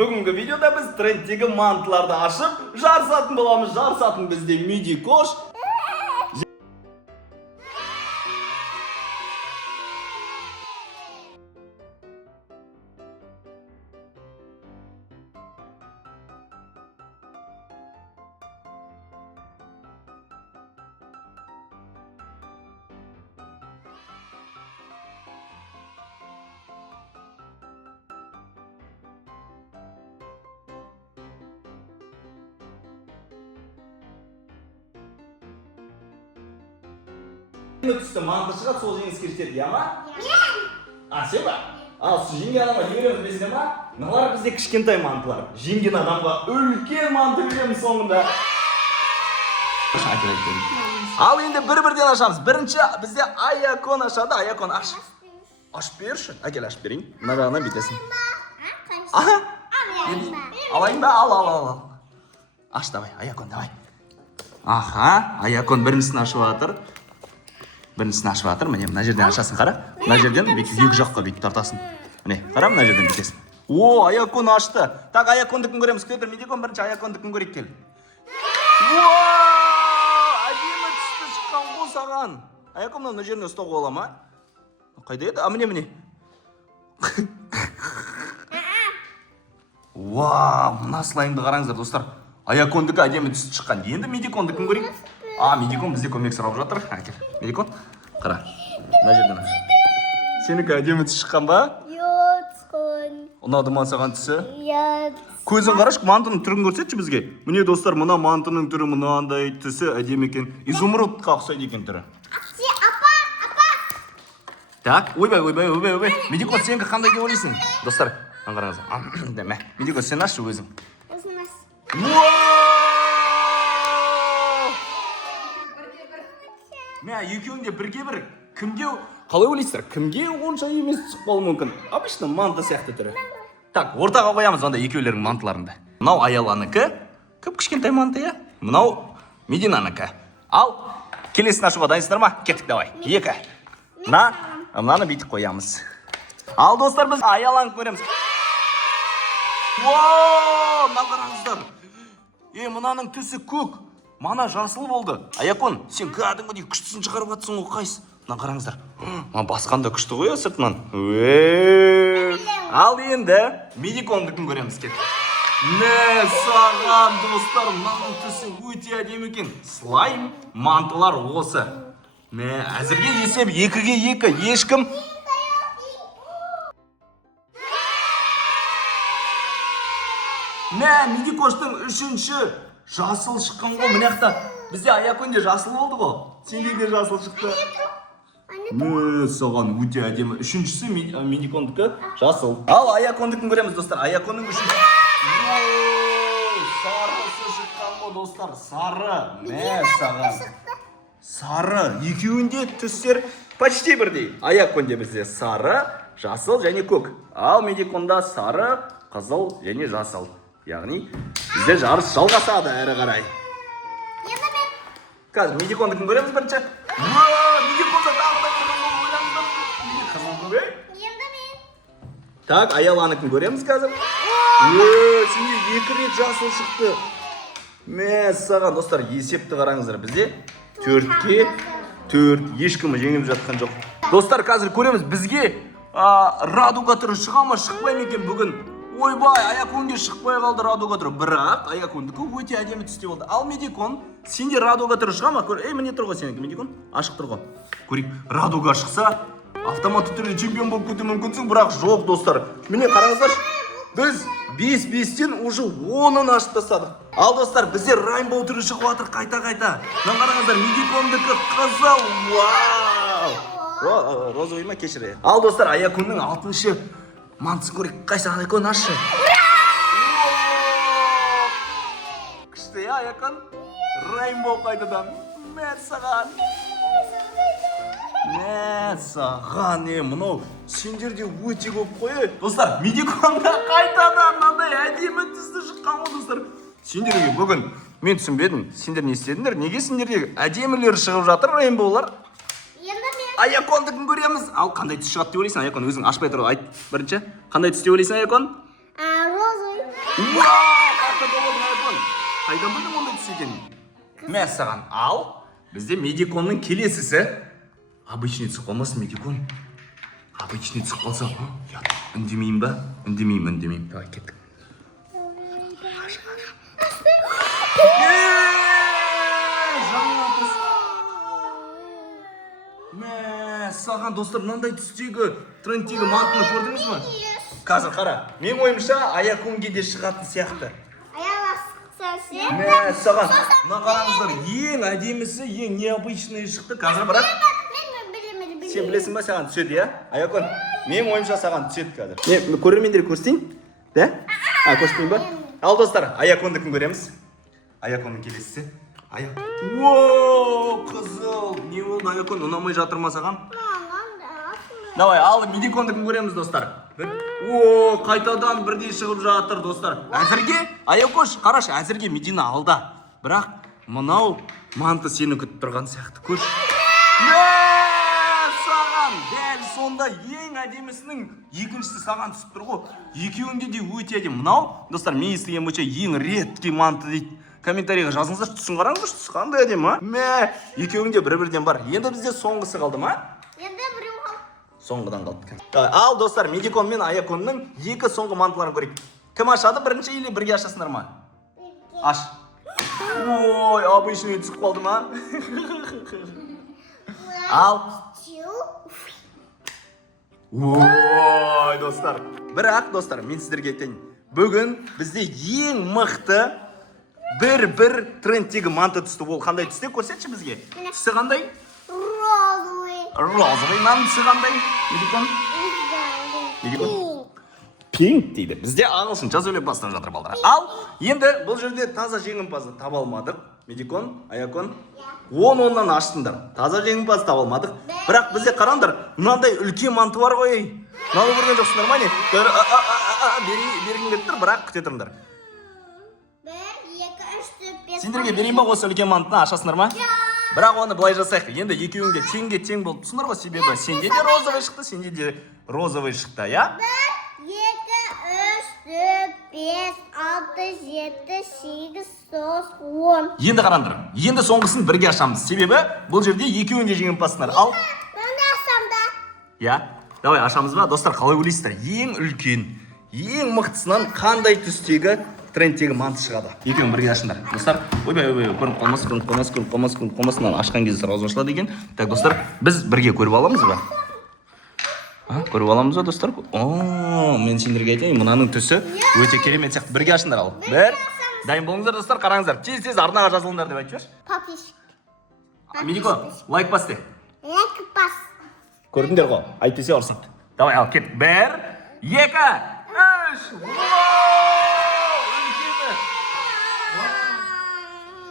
Бүгінгі видеода біз трендтегі мантыларды ашып, жарысатын боламыз. Жарысатын бізде миди кош. Түсті манты шығады, сол жеңіске жетеді, я ма? Сен ба? Ал жеңген адамға не береміз білесіңдер ма? Мыналар бізде кішкентай мантылар. Жеңген адамға үлкен манты береміз соңында. Ал енді бір-бірден ашамыз. Бірінші бізде Аякон ашады. Аякон аш. Ашып берші. Әкел ашып берейін. Мына жағынан бүйтесің. Алайын ба? Ал. Аш давай, Аякон давай. Аякон біріншісін ашып жатыр. Міне, мына жерден ашасың, қара. Мына жерден бүйтіп екі жаққа бүйтіп тартасың. Міне, қара, мына жерден бүйтесің. О, Аякон ашты. Так, Аяконды күн көреміз. Көтір, Медикон бірінші Аяконды күн көрейік кел. Әдемі түсті шыққан ғой саған. Аякон мына жеріне ұстауға бола ма? Қайда еді? Міне. Мына слаймды қараңыздар, достар. Аякондікі әдемі түсті шыққан. Енді Медиконды күн көрейік. Медикон бізде көмек сұрап жатыр. Әкел, Медикон. Қара, мына жерден аш. Сенікі әдемі түсі шыққан ба? Ұнады ма саған түсі? Көзін қараш, мантының түрін көрсетші бізге. Міне достар, мына мантының түрі мынандай түсі әдемі екен. Изумрудқа ұқсайды екен түрі. Так, ойбай. Медикон, сенікі қандай деп ойлайсың? Достар, қараңыздар. Медикон, сен ашшы өзің. Екеуінде бірге-бір кімге қалай ойлайсыздар? Кімге онша емес шықпауы мүмкін? Обычно манты сияқты түрі. Так, ортаға қоямыз онда екеулердің мантыларында. Мынау Аяланыкі, кішкентай манты, я? Мынау Мединаныкі. Ал, келесін ашуға дайынсыздар ма? Кеттік, давай. Екі. Мынаны бүйтіп қоямыз. Ал, достар, біз Аяланы көреміз. Мына қараңыздар. Мынаның түсі көк. Мана жасыл болды. Аякон, сен кәдімгідей күштісін шығарып жатсың ғой, қайсы? Мына қараңыздар. Басқанда күшті ғой сыртынан. Ал енді Медиконды күн көреміз кет. Саған достар, мынаның түсі өте әдемі екен. Слайм мантылар осы. Әзірге есеп 2-2, ешкім. Медикоштың үшінші жасыл шыққан ғой, мынақта бізде Аякон де жасыл болды ғой. Сенде де жасыл шықты. Саған өте әдемі. Үшіншісі Медикондікі жасыл. Ал Аякондікін көреміз, достар. Аяконның үшінші. Сарысы шыққан ғой, достар. Сары. Сары. Екеуінде түстер почти бірдей. Аяконде бізде сары, жасыл және көк. Ал Медиконда сары, қызыл және жасыл. Яғни бізде жарыс жалғасады әрі қарай. Қазір Медиконды күн көреміз бірінші. Медиконда тағыда қызыл. Так, Аяланы күн көреміз қазір. Сенде 2 рет жасыл шықты. Саған, достар, есепті қараңыздар. Бізде 4-ке 4. Ешкім жеңіп жатқан жоқ. Достар, қазір көреміз. Бізге радуга түрі шыға ма, шықпай ма екен бүгін? Ойбай, Аяконге шықпай қалды радуга түрі. Бірақ Аякондікі өте әдемі түсте болды. Ал Медикон, сенде радуга түрі шыға ма? Міне тұр ғой сенікі, Медикон. Ашық тұр ғой. Көрейік, радуга шықса, автоматты түрде чемпион болып кетуі мүмкінсің, бірақ жоқ, достар. Міне қараңыздар, біз 5-5-тен уже 10-ын ашып тастадық. Ал достар, бізде рейнбоу түрі шығып жатыр қайта-қайта. Мына қараңыздар, Медикондікі қызыл. Вау! Розовый ма, кешірі. Ал достар, Аяконның 6-шы мантысын көрейік. Қайсы Аякон ашы. Күшті, Аякон. Рейнбоу қайтадан. Саған. Мынау сендерде өте көп қой. Достар, Медиконда қайтадан мынандай әдемі түсті шыққан ғой, достар. Сендерге бүгін мен түсінбедім. Сендер не істедіңдер? Неге сендерге әдемілер шығып жатыр, рейнбоулар? Аяконды күн көреміз. Ал қандай түс шығады деп ойлайсың? Аякон өзің ашпай тұр, айт бірінші. Қандай түс деп ойлайсың, Аякон? Вау, қатты болдың айфон. Қайдан білдің ондай түс екенін? Мә саған ал. Бізде медиконның келесісі. Обычный түсіп қалмасын медикон. Обычный түсіп қалса, үндемеймін ба? Үндемеймін. Давай кеттік. Мә саған достар, мынандай түстегі трендтегі мантыны көрдіңіз бе? Қазір қара, мен ойымша Аяконге де шығатын сияқты. Мә саған, мына қараңыздар, ең әдемісі, ең необычный шықты. Қазір бірақ сен білесің ба, саған түседі, я? Аякон, мен ойымша саған түседі қазір. Мен көрермендер көрсетейін? Да? Көрсетейін ба? Ал достар, Аяконды кім көреміз? Аяконның келесісі. Воу, қызыл. Не болды, Аякон, ұнамай жатыр ма саған? Давай, ал медиконды кім көреміз, достар? О, қайтадан бірдей шығып жатыр, достар. Әзірге, Аякош, қараш, әзірге Медина алда. Бірақ, мынау манты сені күтіп тұрған сияқты. Көш. Саған, дәл сонда ең әдемісінің екіншісі саған түсіп тұр ғой. Екеуінде де өте әдемі. Мынау, достар, мен естіген бойынша ең редкий манты дейді. Комментарийға жазыңыздар, түсін қараңыздар, түсін қандай әдемі, мә, екеуінде бір-бірден бар. Енді бізде соңғысы қалды ма? Енді біреу қалды. Соңғыдан қалды. Ал достар, медикон мен Аяконның екі соңғы мантыларын көрейік. Кім ашады, бірінші или бірге ашасыңдар ма? Аш. Ой, обычный түсіп қалды ма? Ал. Ой, достар. Бірақ, достар, мен сіздерге айтайын. Бүгін бізде ең мықты бір трендтегі манты түсті. Ол қандай түсте көрсетші бізге? Түсі қандай? Розовый нан түсі қандай? Медикон? Пинк дейді. Бізде ағылшынша сөйлеп бастап жатыр балдар. Ал, енді бұл жерде таза жеңімпазды таба алмадық. Медикон, Аякон 10-10-нан аштыңдар. Таза жеңімпазды таба алмадық. Бірақ бізде қараңдар, мынандай үлкен манты бар ғой. Мынаны көрген жоқсыңдар ма не? Бергің келіп тұр, бірақ күте тұрыңдар. Сендерге берейін ба осы үлкен мантыны, ашасыңдар ма? Бірақ оны былай жасайық. Енді екеуіңде тең болып тұрсыңдар ғой, себебі сенде де розовый шықты, сенде де розовый шықты, я? 1, 2, 3, 4, 5, 6, 7, 8, 9, 10. Енді қараңдар. Енді соңғысын бірге ашамыз. Себебі бұл жерде екеуінде жеңімпазсыңдар. Ал. Мен де ашсам да. Я? Давай ашамыз ба? Достар, қалай ойлайсыздар? Ең үлкен, ең мықтысынан қандай түстегі трендтегі манты шығады? Екеуін бірге ашыңдар. Достар, ойбай, көрініп қалмас. Ашқан кезде сразу ашылады екен. Так, достар, біз бірге көріп аламыз ба? Көріп аламыз ба, достар? Мен сендерге айтайын, мынаның түсі өте керемет сияқты. Бірге ашыңдар ал. Бір. Дайын болыңыздар, достар, қараңыздар. Тез арнаға жазылыңдар деп айтып жіберші. Подписчик. Медико, лайк бас де. Лайк бас. Көрдіңдер ғой, айтпесе ұрсын. Давай, ал, кет. 1, 2, 3.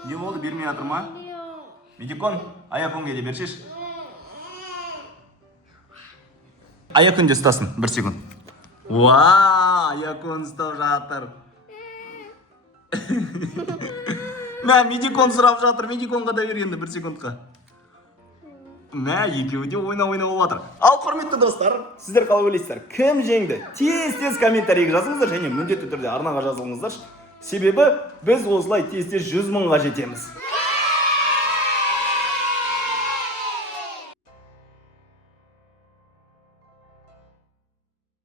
Не болды, бермей жатыр ма? Медикон, Аяконге де бершеш. Аякон де ұстасын, 1 секунд. Аякон ұстап жатыр. Мә, Медикон сұрап жатыр, Медиконға да бер енді 1 секундқа. Мә, екеуі де ойна болып жатыр. Ал, құрметті достар, сіздер қалай ойлайсыздар? Кім жеңді? Тез комментарийге жазыңыздар және міндетті түрде арнаға жазылыңыздар. Себебі біз осылай тез 100 мыңға жетеміз.